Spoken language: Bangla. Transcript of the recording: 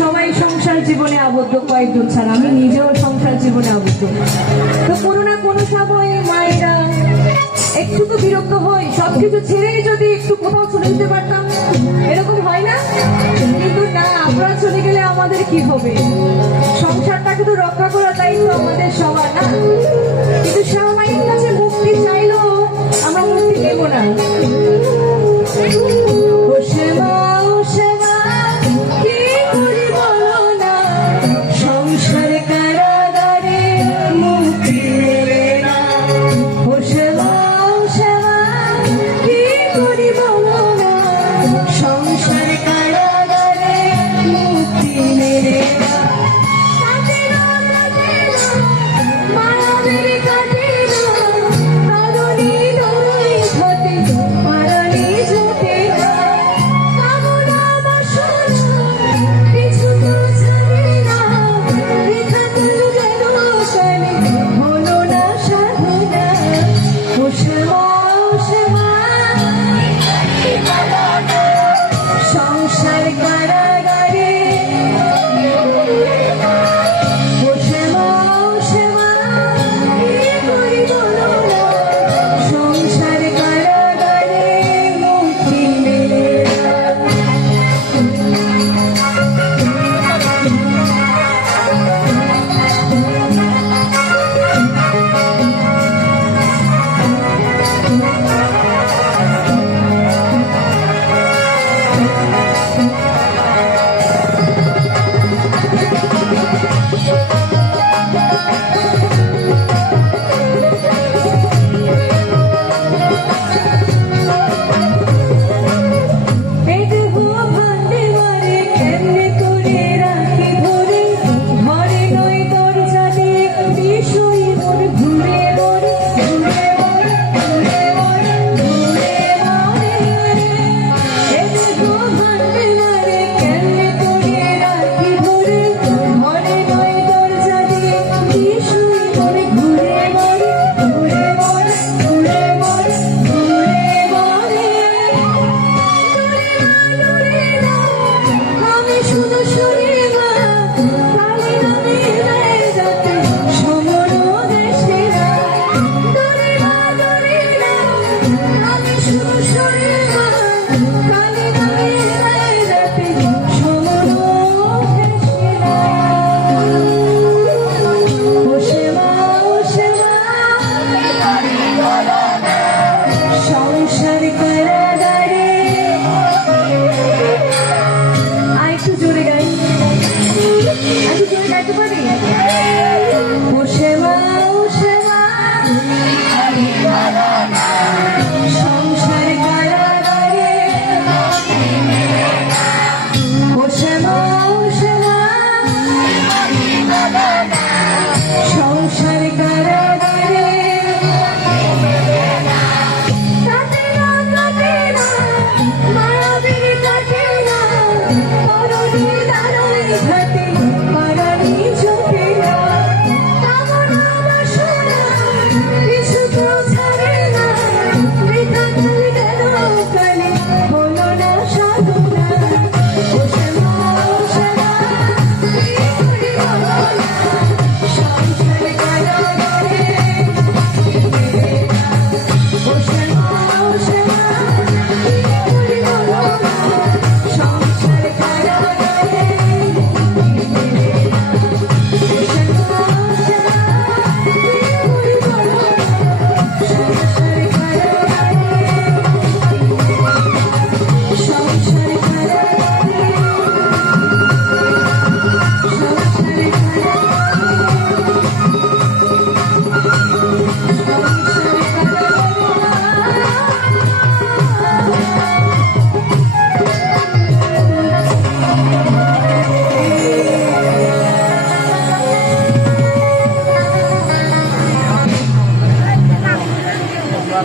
সবাই সংসার জীবনে আবদ্ধ, কয়েকজন ছাড়া আমি নিজেও সংসার জীবনে আবদ্ধ। তো কোনো না কোনো সময় মায়েরা একটু তো বিরক্ত হয়, সবকিছু ছেড়েই যদি একটু কোথাও চলে যেতে পারতাম, এরকম হয় না? কিন্তু না, আমরা চলে গেলে আমাদের কি হবে? সংসারটাকে তো রক্ষা করার দায়িত্ব আমাদের সবার, না? কিন্তু শ্যামামায়ের কাছে মুক্তি চাইলেও আমরা মুক্তি দেব না। ও শ্যামা